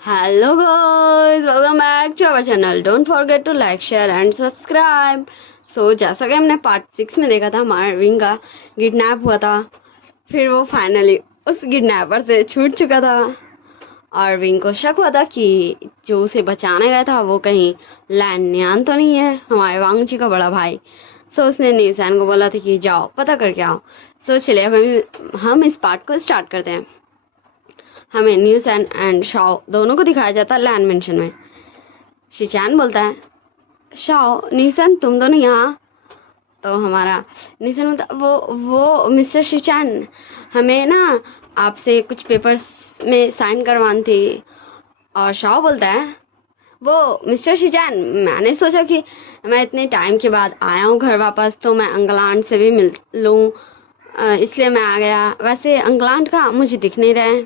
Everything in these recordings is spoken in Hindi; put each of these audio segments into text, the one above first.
Hello guys, welcome back to our channel. Don't forget to like, share and subscribe. So जैसा कि हमने पार्ट 6 में देखा था, मार्विन का किडनैप हुआ था, फिर वो फाइनली उस किडनैपर से छूट चुका था और विंग को शक हुआ था कि जो उसे बचाने गया था वो कहीं लैन्यान तो नहीं है, हमारे वांग जी का बड़ा भाई। सो उसने नीसान को बोला था कि जाओ पता करके आओ। सो चलिए अब हम इस पार्ट को स्टार्ट करते हैं। हमें न्यूसन एंड शाओ दोनों को दिखाया जाता है लैंड मेंशन में। शिचैन बोलता है, शाओ न्यूसन तुम दोनों यहाँ। तो हमारा न्यूसन बोलता, वो मिस्टर शिचैन, हमें ना आपसे कुछ पेपर्स में साइन करवानी थी। और शाओ बोलता है, वो मिस्टर शिचैन, मैंने सोचा कि मैं इतने टाइम के बाद आया हूँ घर वापस, तो मैं अंकल आंट से भी मिल लूँ, इसलिए मैं आ गया। वैसे अंकल आंट का मुझे दिख नहीं रहे।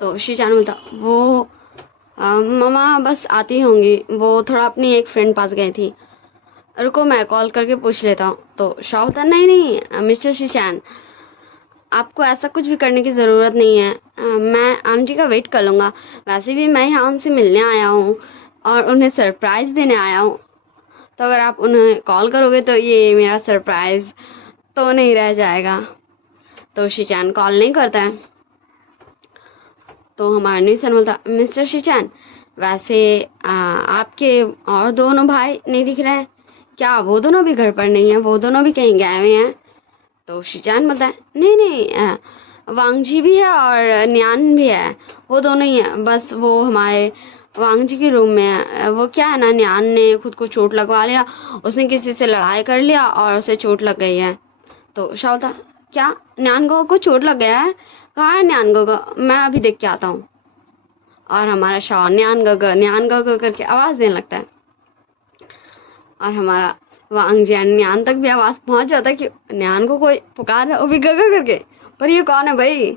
तो शिचैन बोलता, वो ममा बस आती होंगी, वो थोड़ा अपनी एक फ्रेंड पास गई थी, रुको मैं कॉल करके पूछ लेता हूँ। तो शाह बोलता, नहीं मिस्टर शिचैन, आपको ऐसा कुछ भी करने की ज़रूरत नहीं है, मैं आंटी का वेट कर लूँगा। वैसे भी मैं यहाँ उनसे मिलने आया हूँ और उन्हें सरप्राइज़ देने आया हूँ, तो अगर आप उन्हें कॉल करोगे तो ये मेरा सरप्राइज़ तो नहीं रह जाएगा। तो शिचैन कॉल नहीं करता है। तो हमारा न्यूसन बोलता, मिस्टर शिचैन, वैसे आपके और दोनों भाई नहीं दिख रहे हैं क्या? वो दोनों भी घर पर नहीं है, वो दोनों भी कहीं गए हुए हैं। तो शिचैन बोलता है, नहीं वांग जी भी है और न्यान भी है, वो दोनों ही हैं, बस वो हमारे वांग जी के रूम में है। वो क्या है ना, न्यान ने खुद को चोट लगवा लिया, उसने किसी से लड़ाई कर लिया और उसे चोट लग गई है। तो शाह बोलता, क्या न्यान को चोट लग गया है? कहाँ है न्यान गोगा, मैं अभी देख के आता हूँ। और हमारा शाह न्यान गोगा करके आवाज़ देने लगता है और हमारा वांग जी न्यान तक भी आवाज़ पहुँच जाता है कि न्यान को कोई पुकार रहा है, वो भी गगा करके, पर ये कौन है भाई?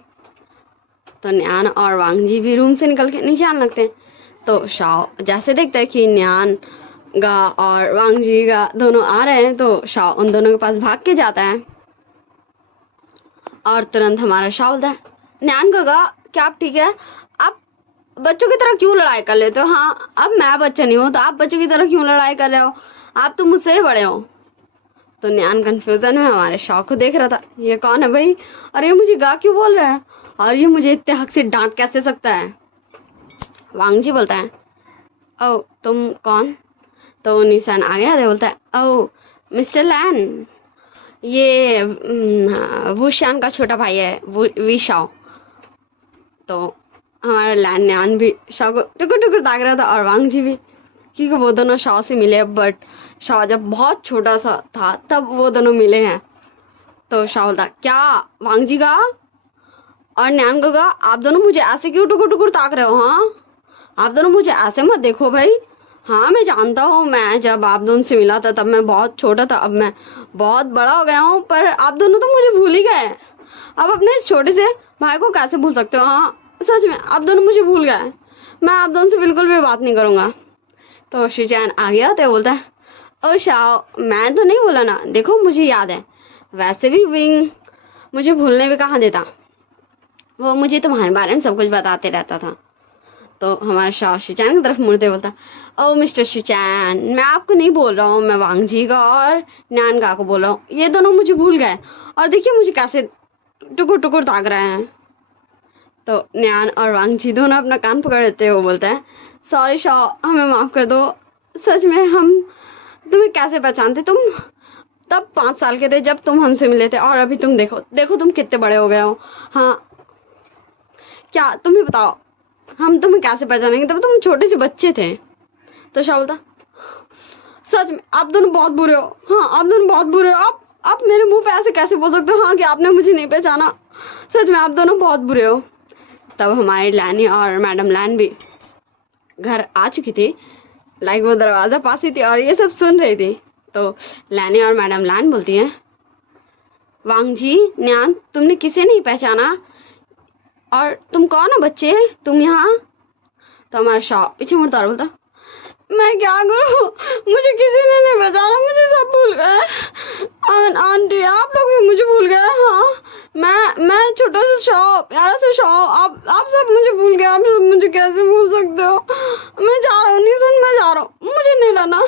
तो न्यान और वांग जी भी रूम से निकल के नीचे आने लगते हैं। तो शाह जैसे देखता है कि न्यान गा और वांग जी गा दोनों आ रहे हैं, तो शाह उन दोनों के पास भाग के जाता है और तुरंत हमारा शाह बोलता है, न्यान गगा क्या आप ठीक है? आप बच्चों की तरह क्यों लड़ाई कर लेते हो? हाँ अब मैं बच्चा नहीं हूँ तो आप बच्चों की तरह क्यों लड़ाई कर रहे हो? आप तो मुझसे ही बड़े हो। तो न्यान कंफ्यूजन में हमारे शाह को देख रहा था, ये कौन है भाई, और ये मुझे गा क्यों बोल रहा है, और ये मुझे इतने हक से डांट कैसे सकता है? वांग जी बोलता है, ओ तुम कौन? तो निशान आ गया बोलता है, ओ मिस्टर लैन, ये वुशान का छोटा भाई है विशाओ। तो हमारा लैन न्यान भी शाह को टुकुर टुकुर ताक रहा था और वांग जी भी, क्योंकि वो दोनों शाह से मिले, बट शाह जब बहुत छोटा सा था तब वो दोनों मिले हैं। तो शाह बोलता, क्या वांग जी का और न्यान का आप दोनों मुझे ऐसे क्यों टुकुर टुकुर ताक रहे हो? हाँ आप दोनों मुझे ऐसे मत देखो भाई। हाँ मैं जानता हूँ, मैं जब आप दोनों से मिला था तब मैं बहुत छोटा था, अब मैं बहुत बड़ा हो गया हूँ, पर आप दोनों तो मुझे भूल ही गए। अब अपने इस छोटे से भाई को कैसे भूल सकते हो? हाँ सच में आप दोनों मुझे भूल गए, मैं आप दोनों से बिल्कुल भी बात नहीं करूँगा। तो शिचैन आ गया तो बोलता है, ओ शाओ मैं तो नहीं बोला ना, देखो मुझे याद है, वैसे भी विंग मुझे भूलने भी कहाँ देता, वो मुझे तुम्हारे बारे में सब कुछ बताते रहता था। तो हमारा शाह शिचैन की तरफ मुड़ते बोलता, ओ मिस्टर शिचैन, मैं आपको नहीं बोल रहा हूँ, मैं वांग जी का और न्यान का को बोल रहा हूँ, ये दोनों मुझे भूल गए और देखिए मुझे कैसे टुकुर टुकुर ताक रहे हैं। तो न्यान और वांग जी दोनों अपना कान पकड़ लेते हुए बोलता है, सॉरी शाह हमें माफ़ कर दो, सच में हम तुम्हें कैसे पहचानते, तुम तब 5 साल के थे जब तुम हमसे मिले थे, और अभी तुम देखो तुम कितने बड़े हो गए हो। हाँ क्या तुम्हें बताओ हम तुम्हें कैसे पहचानेंगे, तब तुम छोटे से बच्चे थे। तो शाह बोलता, सच में आप दोनों बहुत बुरे हो, हाँ आप दोनों बहुत बुरे हो, आप मेरे मुंह पे ऐसे कैसे बोल सकते हो हाँ कि आपने मुझे नहीं पहचाना, सच में आप दोनों बहुत बुरे हो। तब हमारी लैनी और मैडम लैन भी घर आ चुकी थी, लाइक वो दरवाज़ा पास ही थी और ये सब सुन रही थी। तो लैनी और मैडम लैन बोलती हैं, वांग जी न्यान तुमने किसे नहीं पहचाना, और तुम कौन हो बच्चे, तुम यहाँ? तो हमारा शाह पीछे मुड़ता और बोलता, मैं क्या करूँ, मुझे किसी ने नहीं पहचाना, मुझे सब भूल गए। आंटी आप लोग भी मुझे भूल गए। हाँ मैं छोटा सा शाह, प्यारा सा शाह, आप सब मुझे भूल गए, आप सब मुझे मुझे कैसे भूल सकते हो? मैं जा रहा हूँ निशन, मैं जा रहा हूँ, मुझे नहीं रहना।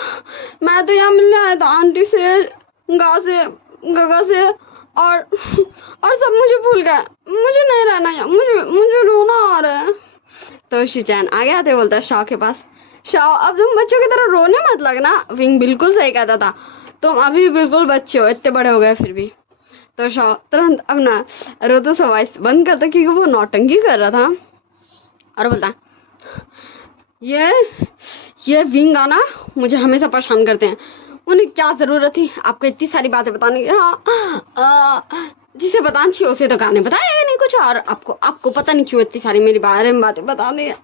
मैं तो यहाँ मिलने आया था आंटी से, गा से, गगा से, और सब मुझे भूल गए। मुझे नहीं रहना यहाँ, मुझे मुझे रोना आ रहा है। तो शिचैन आगे आते बोलता है शाओ के पास, शाओ अब तुम बच्चों की तरह रोने मत लगना। विंग बिल्कुल सही कहता था, तुम अभी भी बिल्कुल बच्चे हो, इतने बड़े हो गए फिर भी। तो शाओ तुरंत अपना रोतो सा वॉइस बंद करता क्योंकि वो नौटंकी कर रहा था और बोलता ये विंग आना मुझे हमेशा परेशान करते हैं। उन्हें क्या जरूरत थी आपको इतनी सारी बातें बताने की? हाँ, जिसे बताना चाहिए उसे तो गाने बताएगा नहीं कुछ, और आपको पता नहीं क्यों इतनी सारी मेरी बारे में बातें बता दी। आप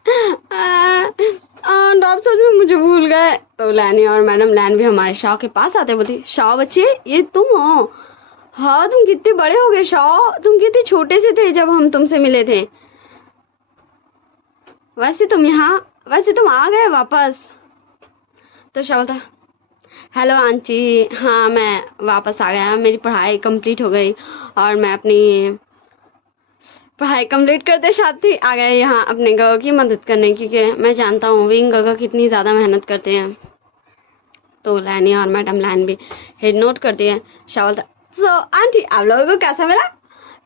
सच में मुझे भूल गए। तो लैनी और मैडम लैन भी हमारे शाओ के पास आते, बोलती शाओ बच्चे ये तुम हो? हाँ तुम कितने बड़े हो गए शाओ, तुम कितने छोटे से थे जब हम तुमसे मिले थे। वैसे तुम आ गए वापस। तो शाओ था हेलो आंटी, हाँ मैं वापस आ गया, मेरी पढ़ाई कंप्लीट हो गई और मैं अपनी पढ़ाई कंप्लीट करते साथ ही आ गए यहाँ अपने गगा की मदद करने, क्योंकि मैं जानता हूँ विंग गगा कितनी ज़्यादा मेहनत करते हैं। तो लैनी और मैडम लैन भी हेड नोट करती है। शावल तो आंटी आप लोगों को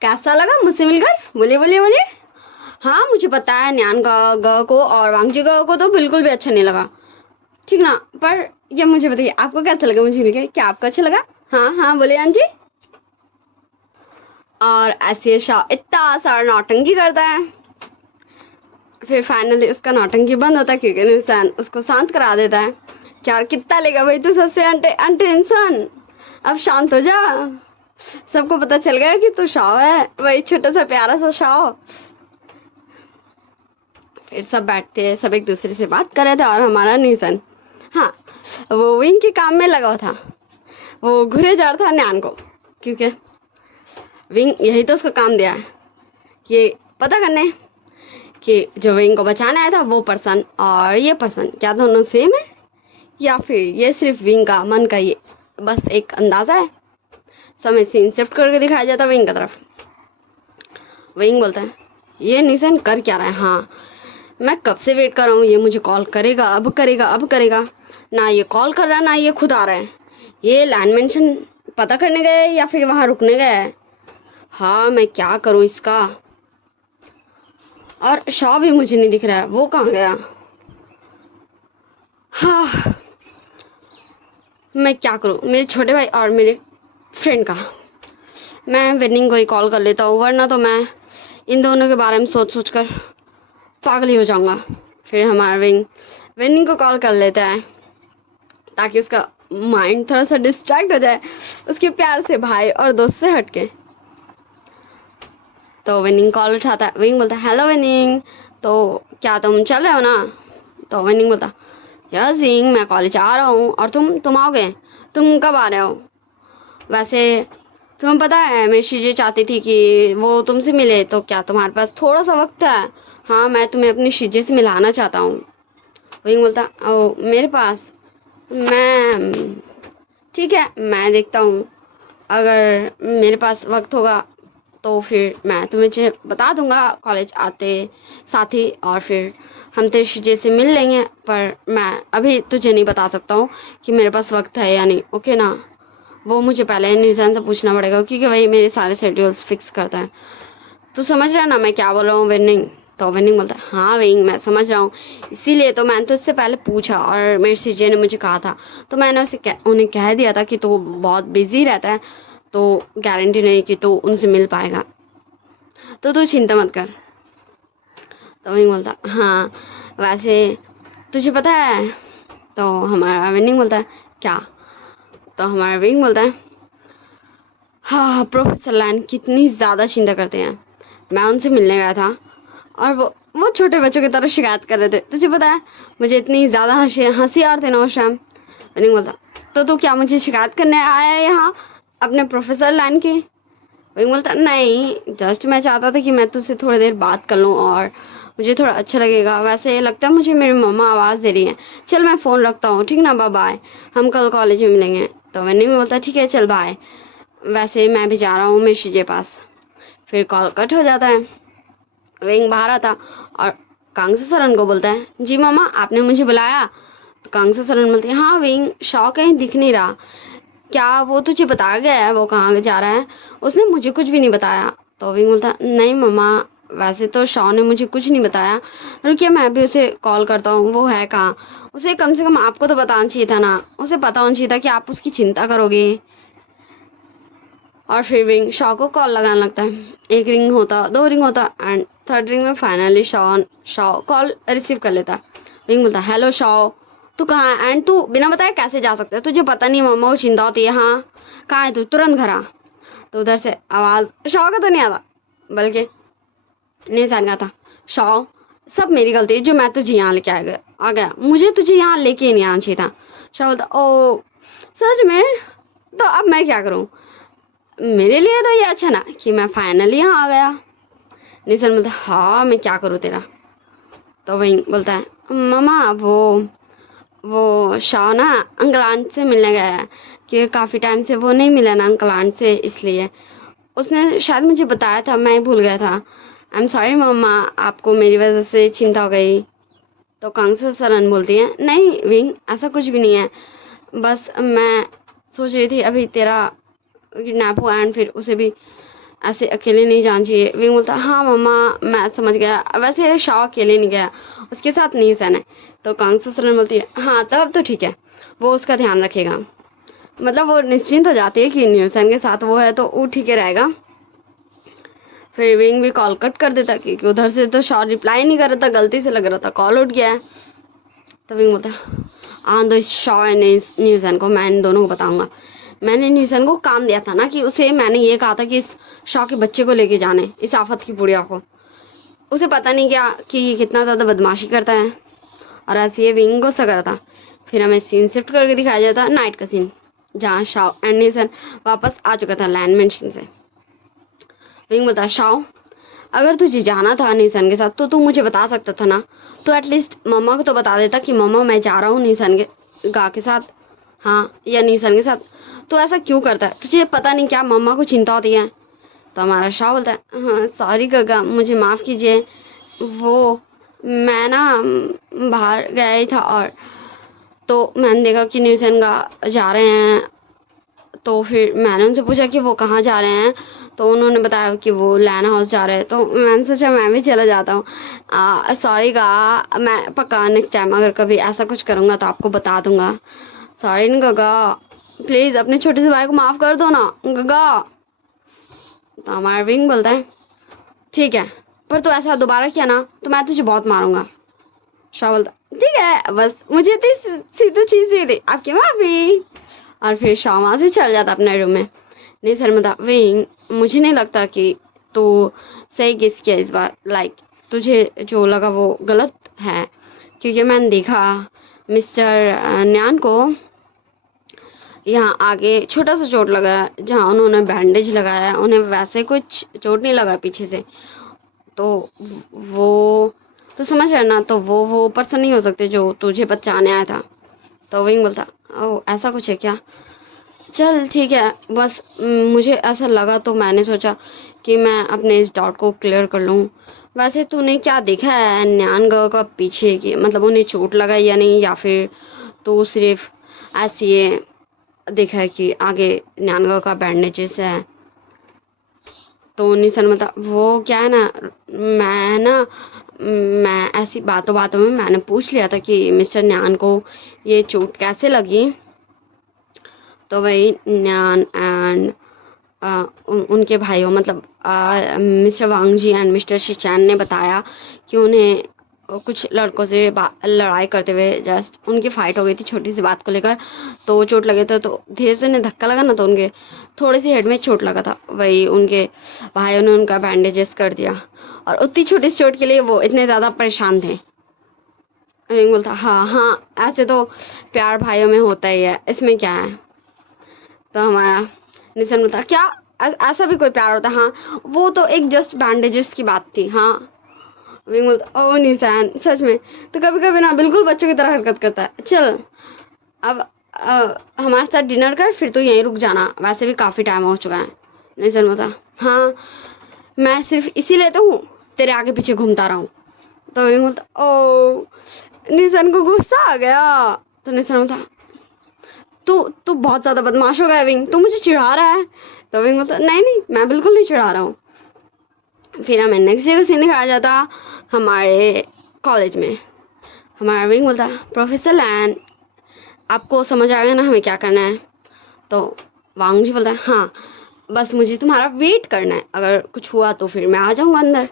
कैसा लगा मुझसे मिलकर? बोलिए। हाँ मुझे पता है न्यान गगा को और वांगजी गगा को तो बिल्कुल भी अच्छा नहीं लगा, ठीक ना, पर ये मुझे बताइए आपको कैसा लगा मुझे मिलकर? क्या आपको अच्छा लगा? हाँ बोलिए आंटी। और ऐसे शाह इतना सारा नौटंकी करता है, फिर फाइनली उसका नौटंकी बंद होता है क्योंकि इंसान उसको शांत करा देता है। क्या कितना लेगा भाई तू सबसे अंटे इंसान, अब शांत हो जा, सबको पता चल गया कि तू शाओ है, वही छोटा सा प्यारा सा शाओ। फिर सब बैठते हैं, सब एक दूसरे से बात कर रहे थे और हमारा निशन हाँ वो विंग के काम में लगा हुआ था, वो घुरे जा रहा था न्यान को, क्योंकि विंग यही तो उसको काम दिया है ये पता करने कि जो विंग को बचाने आया था वो पर्सन और ये पर्सन क्या दोनों सेम है या फिर ये सिर्फ विंग का मन का ये बस एक अंदाजा है। समय सीन शिफ्ट करके दिखाया जाता विंग की तरफ। विंग बोलता है ये निशन कर क्या रहा है? हाँ मैं कब से वेट कर रहा हूँ, ये मुझे कॉल करेगा अब करेगा, ना ये कॉल कर रहा है ना ये खुद आ रहा है। ये लैंड मेंशन पता करने गए या फिर वहाँ रुकने गए? हाँ मैं क्या करूँ इसका। और शॉ भी मुझे नहीं दिख रहा है, वो कहाँ गया? हाँ मैं क्या करूँ मेरे छोटे भाई और मेरे फ्रेंड का। मैं विनिंग को ही कॉल कर लेता हूँ, वरना तो मैं इन दोनों के बारे में सोच कर पागल ही हो जाऊंगा। फिर हमारा विनिंग को कॉल कर लेता है ताकि उसका माइंड थोड़ा सा डिस्ट्रैक्ट हो जाए उसके प्यार से भाई और दोस्त से हटके। तो विनिंग कॉल उठाता है, विंग बोलता है हेलो विनिंग, तो क्या तुम चल रहे हो ना? तो विनिंग बोलता यस विंग मैं कॉलेज आ रहा हूँ, और तुम आओगे? तुम कब आ रहे हो? वैसे तुम्हें पता है मैं शीजे चाहती थी कि वो तुमसे मिले, तो क्या तुम्हारे पास थोड़ा सा वक्त है? हाँ मैं तुम्हें अपनी शीजे से मिलाना चाहता हूँ। विंग बोलता ओ मेरे पास, मैं ठीक है मैं देखता हूँ, अगर मेरे पास वक्त होगा तो फिर मैं तुम्हें बता दूंगा कॉलेज आते साथ ही, और फिर हम तेरे शीजे से मिल लेंगे, पर मैं अभी तुझे नहीं बता सकता हूँ कि मेरे पास वक्त है या नहीं, ओके ना? वो मुझे पहले निशान से पूछना पड़ेगा क्योंकि वही मेरे सारे शेड्यूल्स फिक्स करता है। तू समझ रहा है ना मैं क्या बोल रहा हूँ विनिंग? तो विनिंग बोलता है हाँ विंग मैं समझ रहा हूँ, इसीलिए तो मैंने तो इससे पहले पूछा और मेरे सीजे ने मुझे कहा था, तो मैंने उन्हें कह दिया था कि तो बहुत बिजी रहता है, तो गारंटी नहीं कि तो उनसे मिल पाएगा, तो तू चिंता मत कर। तो विंग बोलता हाँ वैसे तुझे पता है? तो हमारा विनिंग बोलता है क्या? तो हमारा विंग बोलता है हाँ प्रोफेसर लैन कितनी ज़्यादा चिंता करते हैं, मैं उनसे मिलने गया था और वो छोटे बच्चों की तरह शिकायत कर रहे थे, तुझे पता है मुझे इतनी ज़्यादा हंसी आ रही थी ना उस टाइम। विनिंग बोलता तो तू क्या मुझे शिकायत करने आया है यहाँ अपने प्रोफेसर लैन की? विंग बोलता नहीं जस्ट मैं चाहता था कि मैं तुझसे थोड़ी देर बात कर लूँ और मुझे थोड़ा अच्छा लगेगा। वैसे लगता है मुझे मेरी मम्मा आवाज़ दे रही है, चल मैं फ़ोन रखता हूँ, ठीक ना, बाय, हम कल कॉलेज में मिलेंगे। तो विनिंग बोलता ठीक है चल बाय, वैसे मैं भी जा रहा हूँ मेरे शीजे पास। फिर कॉल कट हो जाता है। विंग बाहर आता और कांग्सा सरन को बोलता है, जी मामा आपने मुझे बुलाया? तो कांग्सा सरन बोलती है, हाँ विंग, शॉ कहीं दिख नहीं रहा, क्या वो तुझे बता गया है वो कहाँ जा रहा है? उसने मुझे कुछ भी नहीं बताया। तो विंग बोलता, नहीं मामा, वैसे तो शॉ ने मुझे कुछ नहीं बताया, रुकिए मैं भी उसे कॉल करता हूँ, वो है कहाँ? उसे कम से कम आपको तो बताना चाहिए था ना, उसे पता होना चाहिए था कि आप उसकी चिंता करोगे। और फिर विंग शॉ को कॉल लगाने लगता है। एक रिंग होता, दो रिंग होता, एंड थर्ड रिंग में फाइनली शॉ कॉल रिसीव कर लेता। विंग बोलता, हेलो शॉ, तू कहाँ है? एंड तू बिना बताए कैसे जा सकता है? तुझे पता नहीं मम्मा को चिंता होती है? हाँ, कहाँ है तू? तुरंत घर आ। तो उधर से आवाज़ शॉ का तो नहीं आता, बल्कि निशान का था, शॉ सब मेरी गलती है जो मैं तुझे यहाँ लेके आ गया, मुझे तुझे यहाँ लेके ही नहीं आना चाहिए था। शॉ बोलता, ओ सच में? तो अब मैं क्या करूँ? मेरे लिए तो ये अच्छा ना कि मैं फाइनली यहाँ आ गया। निशान बोलता, हाँ मैं क्या करूँ तेरा? तो वही बोलता है, मामा वो शॉ ना अंकल आंट से मिलने गया है, कि काफ़ी टाइम से वो नहीं मिला ना अंकल आंट से, इसलिए उसने शायद मुझे बताया था, मैं भूल गया था। आई एम सॉरी मम्मा, आपको मेरी वजह से चिंता हो गई। तो कांग्सा सरन बोलती है, नहीं विंग, ऐसा कुछ भी नहीं है, बस मैं सोच रही थी अभी तेरा किडनैप हुआ एंड फिर उसे भी ऐसे अकेले नहीं जाना चाहिए। विंग बोलता, हाँ मम्मा मैं समझ गया, वैसे शॉ अकेले नहीं गया, उसके साथ नीसन है। तो कांग्सा सरन बोलती है, हाँ तब तो ठीक है, वो उसका ध्यान रखेगा। मतलब वो निश्चिंत हो जाती है कि न्यूसन के साथ वो है तो वो ठीक है रहेगा। फिर विंग भी कॉल कट कर देता क्योंकि उधर से तो शॉ रिप्लाई नहीं कर रहा था, गलती से लग रहा था कॉल उठ गया है। तो विंग बोलता, हाँ तो शॉ है न्यूसन को मैं इन दोनों को बताऊंगा। मैंने न्यूसन को काम दिया था ना कि उसे मैंने ये कहा था कि इस शॉ के बच्चे को लेके जाने, इस आफत की बुढ़िया को। उसे पता नहीं क्या कि ये कितना ज़्यादा बदमाशी करता है, और ऐसे ये विंग गुस्सा करता। फिर हमें सीन शिफ्ट करके दिखाया जाता नाइट का सीन, जहाँ शॉ एंड न्यूसन वापस आ चुका था लैंड मिशन से। विंग बोलता, शॉ अगर तुझे जाना था न्यूसन के साथ तो तू मुझे बता सकता था ना, तो एटलीस्ट मम्मा को तो बता देता कि मम्मा मैं जा रहा हूँ न्यूसन के साथ, हाँ या न्यूसन के साथ। तो ऐसा क्यों करता है? तुझे पता नहीं क्या मम्मा को चिंता होती है? तो हमारा शॉ बोलता है, हाँ सॉरी गगा, मुझे माफ़ कीजिए, वो मैं ना बाहर गया ही था और तो मैंने देखा कि न्यूसन का जा रहे हैं, तो फिर मैंने उनसे पूछा कि वो कहाँ जा रहे हैं, तो उन्होंने बताया कि वो लैन हाउस जा रहे हैं। तो मैंने सोचा मैं भी चला जाता हूँ। सॉरी गा, मैं पक्का नेक्स्ट टाइम अगर कभी ऐसा कुछ करूँगा तो आपको बता दूँगा। सॉरी न गगा, प्लीज़ अपने छोटे से भाई को माफ़ कर दो ना गगा। तो हमारा विंग बोलता है, ठीक है, पर तू ऐसा दोबारा किया ना तो मैं तुझे बहुत मारूंगा। शॉ बोलता, ठीक है, बस मुझे तो सीधी चीज़ ही थी, आपकी माफ़ी। और फिर शॉ वहाँ से चल जाता अपने रूम में। नहीं सर मतलब विंग, मुझे नहीं लगता कि तू सही गेस किया इस बार, लाइक तुझे जो लगा वो गलत है, क्योंकि मैंने देखा मिस्टर न्यान को यहाँ आगे छोटा सा चोट लगा है, जहाँ उन्होंने बैंडेज लगाया है, उन्हें वैसे कुछ चोट नहीं लगा पीछे से, तो वो तो समझ रहे ना, तो वो पर्सन नहीं हो सकते जो तुझे बचाने आया था। तो विंग बोलता, ओह ऐसा कुछ है क्या? चल ठीक है, बस मुझे ऐसा लगा तो मैंने सोचा कि मैं अपने इस डाउट को क्लियर कर लूँ। वैसे तूने क्या देखा है न्यान का पीछे, की मतलब उन्हें चोट लगा या नहीं, या फिर तू सिर्फ ऐसी ये देखा है कि आगे न्यान का बैंडेजेस है? तो निशन मतलब वो क्या है ना, मैं ऐसी बातों में मैंने पूछ लिया था कि मिस्टर न्यान को ये चोट कैसे लगी। तो वही न्यान एंड उनके भाइयों मतलब मिस्टर वांगजी एंड मिस्टर शिचैन ने बताया कि उन्हें कुछ लड़कों से लड़ाई करते हुए जस्ट उनकी फाइट हो गई थी छोटी सी बात को लेकर, तो वो चोट लगे थे, तो धीरे से उन्हें धक्का लगा ना, तो उनके थोड़ी सी हेड में चोट लगा था। वही उनके भाइयों ने उनका बैंडेजेस कर दिया, और उतनी छोटी सी चोट के लिए वो इतने ज़्यादा परेशान थे। बोलता, हाँ हाँ ऐसे तो प्यार भाइयों में होता ही है, इसमें क्या है? तो हमारा निशन बोलता, क्या ऐसा भी कोई प्यार होता? हाँ वो तो एक जस्ट बैंडेजेस की बात थी। हाँ विंग बोलता, ओ निशान सच में तो कभी कभी ना बिल्कुल बच्चों की तरह हरकत करता है। चल अब हमारे साथ डिनर कर, फिर तो यहीं रुक जाना, वैसे भी काफ़ी टाइम हो चुका है। निशान बोलता, हाँ मैं सिर्फ इसीलिए तो हूँ तेरे आगे पीछे घूमता रहा हूँ, तो विंग बोलता ओ, निशन को गुस्सा आ गया। तो निशन बोलता तू तू बहुत ज्यादा बदमाश हो गया विंग, तू मुझे चिढ़ा रहा है। तो विंग बोलता नहीं नहीं, मैं बिल्कुल नहीं चिढ़ा रहा हूँ। फिर हमें नेक्स्ट डे का सीन दिखाया जाता हमारे कॉलेज में। हमारा विंग बोलता प्रोफेसर लैन, आपको समझ आ गया ना हमें क्या करना है? तो वांग जी बोलता है हाँ, बस मुझे तुम्हारा वेट करना है, अगर कुछ हुआ तो फिर मैं आ जाऊँगा अंदर।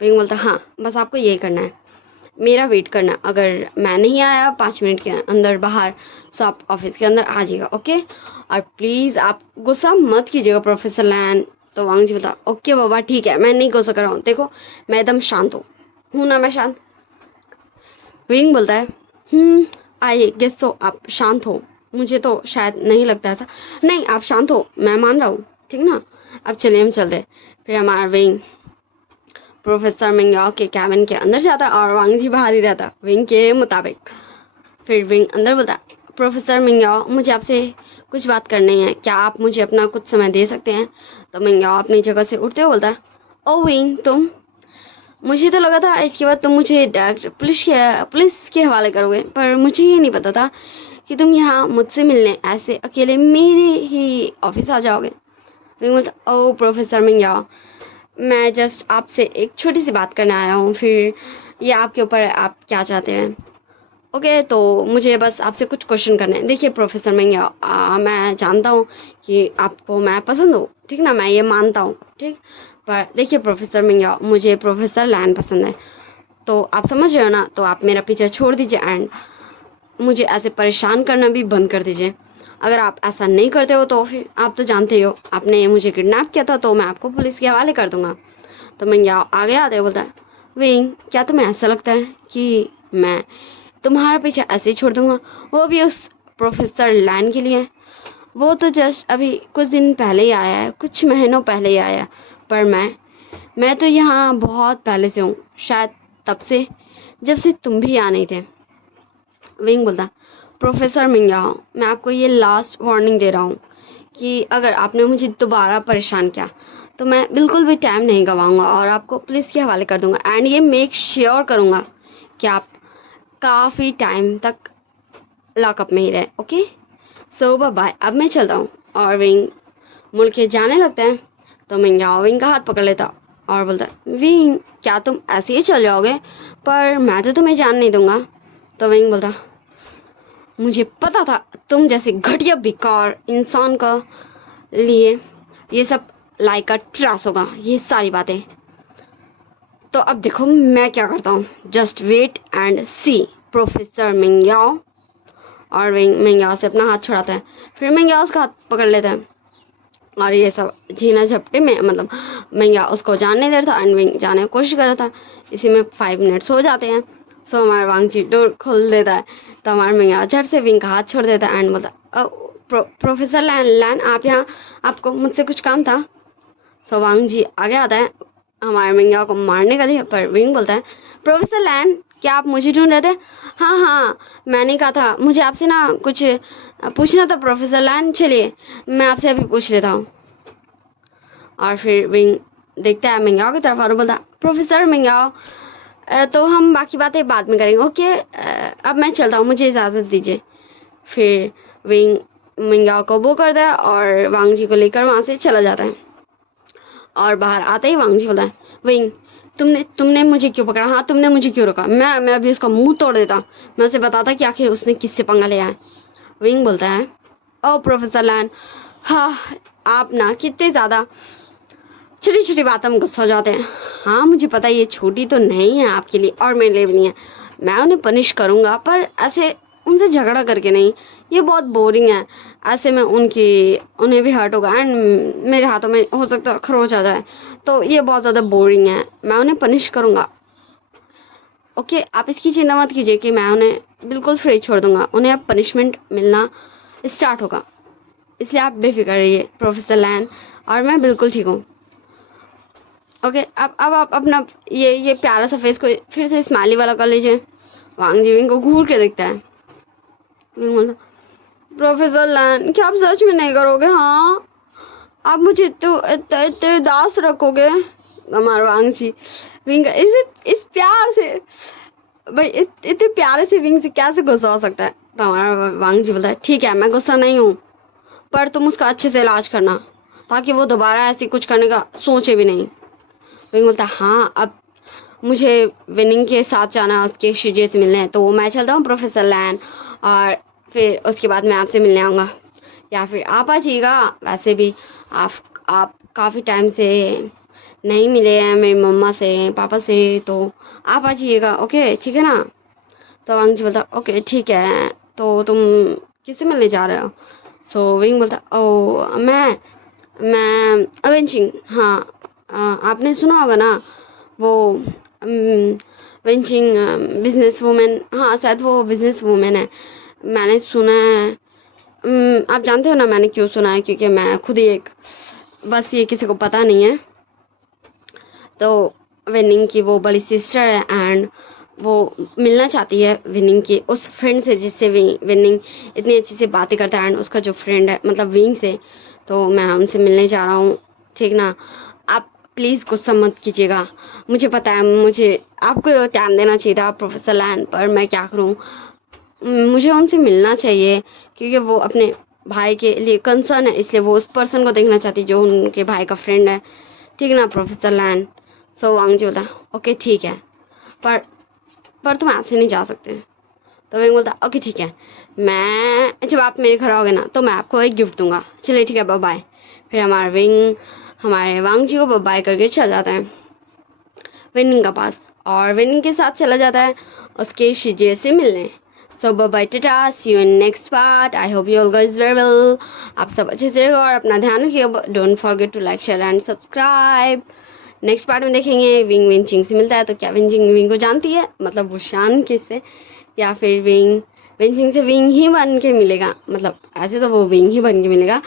विंग बोलता हाँ, बस आपको ये करना है, मेरा वेट करना। अगर मैं नहीं आया 5 मिनट के अंदर बाहर, तो आप ऑफिस के अंदर आ जाइएगा, ओके? और प्लीज़ आप गुस्सा मत कीजिएगा प्रोफेसर लैन। तो वांग जी बोलता ओके बाबा ठीक है, मैं नहीं गुस्सा कर रहा हूँ, देखो मैं एकदम शांत हूँ ना, मैं शांत। विंग बोलता है आई गेस सो, आप शांत हो, मुझे तो शायद नहीं लगता ऐसा। नहीं आप शांत हो, मैं मान रहा हूँ, ठीक ना? अब चलिए हम चलते। फिर हमारा विंग प्रोफेसर मिंगयाओ के कैबिन के अंदर जाता और वांग जी बाहर ही रहता विंग के मुताबिक। फिर विंग अंदर बोलता प्रोफेसर मिंगयाओ, मुझे आपसे कुछ बात करनी है, क्या आप मुझे अपना कुछ समय दे सकते हैं? तो मिंगयाओ अपनी जगह से उठते हुए बोलता ओ विंग, तुम, मुझे तो लगा था इसके बाद तुम मुझे डायरेक्ट पुलिस के हवाले करोगे, पर मुझे ये नहीं पता था कि तुम यहाँ मुझसे मिलने ऐसे अकेले मेरे ही ऑफिस आ जाओगे। विंग बोलता ओ प्रोफेसर मिंगयाओ, मैं जस्ट आपसे एक छोटी सी बात करने आया हूँ, फिर ये आपके ऊपर है, आप क्या चाहते हैं? ओके, तो मुझे बस आपसे कुछ क्वेश्चन करने हैं। देखिए प्रोफेसर मिंगयाओ, मैं जानता हूँ कि आपको मैं पसंद हूँ, ठीक ना, मैं ये मानता हूँ, ठीक, पर देखिए प्रोफेसर मिंगयाओ, मुझे प्रोफेसर लैन पसंद है, तो आप समझ रहे हो ना? तो आप मेरा पीछे छोड़ दीजिए एंड मुझे ऐसे परेशान करना भी बंद कर दीजिए। अगर आप ऐसा नहीं करते हो तो फिर आप तो जानते हो आपने मुझे किडनैप किया था, तो मैं आपको पुलिस के हवाले कर दूंगा। तो मिंगयाओ आगे आते बोलता है विंग, क्या तुम्हें ऐसा लगता है कि मैं तुम्हारा पीछे ऐसे ही छोड़ दूंगा, वो भी उस प्रोफेसर लैन के लिए? वो तो जस्ट अभी कुछ दिन पहले ही आया है, कुछ महीनों पहले ही आया है, पर मैं तो यहाँ बहुत पहले से हूँ, शायद तब से जब से तुम भी यहाँ नहीं थे। विंग बोलता प्रोफेसर मिंगयाओ, मैं आपको ये लास्ट वार्निंग दे रहा हूँ कि अगर आपने मुझे दोबारा परेशान किया तो मैं बिल्कुल भी टाइम नहीं गवाऊंगा और आपको पुलिस के हवाले कर दूंगा एंड ये मेक श्योर करूँगा कि आप काफ़ी टाइम तक लॉकअप में ही रहे, ओके? सो बाय, अब मैं चलता हूँ। और विंग मुड़ के जाने लगता है। तो मिंगयाओ विंग का हाथ पकड़ लेता और बोलता विंग, क्या तुम ऐसे ही चल जाओगे? पर मैं तो तुम्हें जान नहीं दूंगा। तो विंग बोलता मुझे पता था तुम जैसे घटिया बेकार इंसान का लिए ये सब लाइक का ट्रास होगा, ये सारी बातें। तो अब देखो मैं क्या करता हूँ, just wait and see professor Mingyao. और मिंगयाओ से अपना हाथ छुड़ाता है, फिर मिंगयाओ उसका हाथ पकड़ लेता है और ये सब झीना झपटे में, मतलब मिंगयाओ उसको जानने देता था एंड विंग जाने की कोशिश कर रहा था। इसी में 5 मिनट्स हो जाते हैं। सो हमारा वांग जी डोर खोल देता है, तो हमारा मिंगयाओ झट से विंग का हाथ छोड़ देता है एंड बोलता प्रोफेसर लैन, आप यहाँ, आपको मुझसे कुछ काम था? सो वांग जी आगे आता है हमारे मिंगयाओ को मारने का लिए, पर विंग बोलता है प्रोफेसर लैन, क्या आप मुझे ढूंढ रहे थे? हाँ, मैंने कहा था मुझे आपसे ना कुछ पूछना था प्रोफेसर लैन, चलिए मैं आपसे अभी पूछ लेता हूँ। और फिर विंग देखता है मिंगयाओ की तरफ और बोलता प्रोफेसर मिंगयाओ, तो हम बाकी बातें बाद में करेंगे, ओके? अब मैं चलता हूँ, मुझे इजाज़त दीजिए। फिर विंग मिंगयाओ को वो करता है और वांग जी को लेकर वहाँ से चला जाता है। और बाहर आते ही वांग जी बोलता है विंग, तुमने मुझे क्यों पकड़ा? हाँ, तुमने मुझे क्यों रोका? मैं अभी उसका मुंह तोड़ देता, मैं उसे बताता कि आखिर उसने किससे पंगा लिया है। विंग बोलता है ओ प्रोफेसर लैन, हाँ आप ना कितने ज़्यादा छोटी छोटी बात हम गुस्सा हो जाते हैं। हाँ मुझे पता है ये छोटी तो नहीं है आपके लिए और मेरे लिए भी नहीं है, मैं उन्हें पनिश करूँगा, पर ऐसे उनसे झगड़ा करके नहीं, ये बहुत बोरिंग है, ऐसे में उन्हें भी हर्ट होगा एंड मेरे हाथों में हो सकता है खरोच आ जाए, तो ये बहुत ज़्यादा बोरिंग है, मैं उन्हें पनिश करूँगा, ओके? आप इसकी चिंता मत कीजिए कि मैं उन्हें बिल्कुल फ्री छोड़ दूँगा, उन्हें अब पनिशमेंट मिलना स्टार्ट होगा, इसलिए आप बेफिक्र रहिए प्रोफेसर लैन, और मैं बिल्कुल ठीक हूँ, ओके? अब आप अपना ये प्यारा सा फेस को फिर से स्माइली वाला कर लीजिए। वांग जी विंग को घूर के देखता है। विंग बोलता प्रोफेसर लैन, क्या आप सच में नहीं करोगे? हाँ, आप मुझे इतने उदास रखोगे? हमारा वांग जी विंग इस प्यार भाई इतने प्यारे से विंग से कैसे गुस्सा हो सकता है। तो हमारा वांग जी बोलता है ठीक है मैं गुस्सा नहीं हूँ, पर तुम उसका अच्छे से इलाज करना ताकि वो दोबारा ऐसे कुछ करने का सोचे भी नहीं। विंग बोलता है हाँ अब मुझे विनिंग के साथ जाना है उसके शिजे से मिलने, तो मैं चलता हूँ प्रोफेसर लैन, और फिर उसके बाद मैं आपसे मिलने आऊँगा, या फिर आप आ जाइएगा। वैसे भी आप काफ़ी टाइम से नहीं मिले हैं मेरी मम्मा से पापा से, तो आप आ जाइएगा। ओके ठीक है ना। तो वांग जी बोलता ओके ठीक है, तो तुम किससे मिलने जा रहे हो। सो विंग बोलता ओ मैं अवेंचिंग, हाँ आपने सुना होगा ना वो वेंचिंग बिजनेस वूमेन, हाँ शायद वो बिजनेस वूमेन है, मैंने सुना है। आप जानते हो ना मैंने क्यों सुना है, क्योंकि मैं खुद ही एक, बस ये किसी को पता नहीं है। तो विनिंग की वो बड़ी सिस्टर है एंड वो मिलना चाहती है विनिंग की उस फ्रेंड से जिससे विनिंग इतनी अच्छी से बातें करता है, एंड उसका जो फ्रेंड है मतलब विंग से, तो मैं उनसे मिलने जा रहा हूँ ठीक ना। आप प्लीज़ गुस्सा मत कीजिएगा, मुझे पता है मुझे आपको टाइम देना चाहिए था प्रोफेसर लैन, पर मैं क्या करूँ, मुझे उनसे मिलना चाहिए क्योंकि वो अपने भाई के लिए कंसर्न है, इसलिए वो उस पर्सन को देखना चाहती जो उनके भाई का फ्रेंड है ठीक ना प्रोफेसर लैन। सो वांग जी बोलता ओके ठीक है, पर तुम ऐसे नहीं जा सकते। तो विंग बोलता ओके ठीक है, मैं जब आप मेरे घर आओगे ना तो मैं आपको एक गिफ्ट दूंगा, चलिए ठीक है बाय बाय। फिर हमारा विंग हमारे वांग जी को बाय बाय करके चल जाता है विनिंग का पास, और विनिंग के साथ चला जाता है उसके शिजे से मिलने। So bye bye tata, see you in next part. I hope you all guys very well. आप सब अच्छे से रहो और अपना ध्यान रखिएगा। Don't forget to like share and subscribe. Next part में देखेंगे विंग विंचिंग से मिलता है तो क्या विंचिंग विंग को जानती है, मतलब वो शान किससे, या फिर विंग विंचिंग से विंग ही बन के मिलेगा, मतलब ऐसे तो वो विंग ही बन के मिलेगा,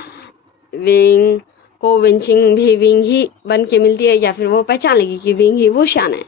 विंग को विंचिंग भी विंग ही बन के मिलती है, या फिर वो पहचान लेगी कि विंग ही वो शान है।